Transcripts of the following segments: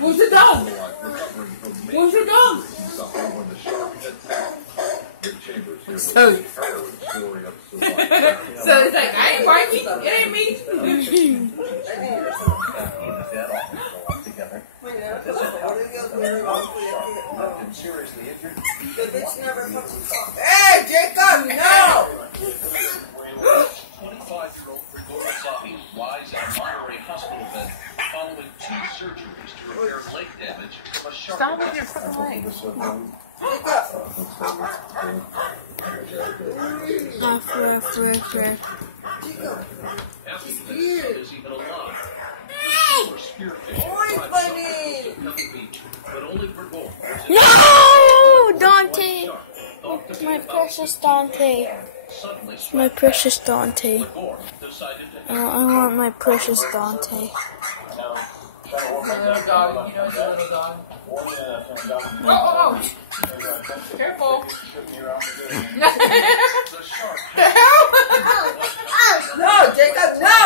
Where's the dog? Where's the dog? So it's like, I ain't barking. It ain't me. Hey, Jacob, no! 25-year-old Gregorio Zahi lies in a Monterey hospital bed following 2 surgeries to repair leg damage from a shark. Stop with your fucking leg. Is even alive. Oi, bunny! But only Gregorio. No! Dante! My precious Dante. My precious Dante. I want my precious Dante. Little dog, you know it's a little dog. Oh, careful. No, Jacob, no!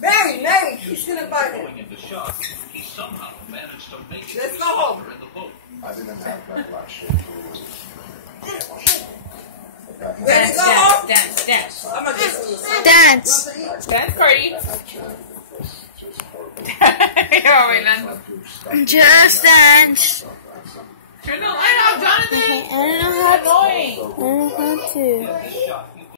Mary, he's gonna bite it. Let's go home. I didn't have that black shirt. Ready to go home? Dance. I'm gonna just Dance. Dance party. Just dance. Turn the light off, Jonathan. I don't know how to. Annoying. I don't know how to.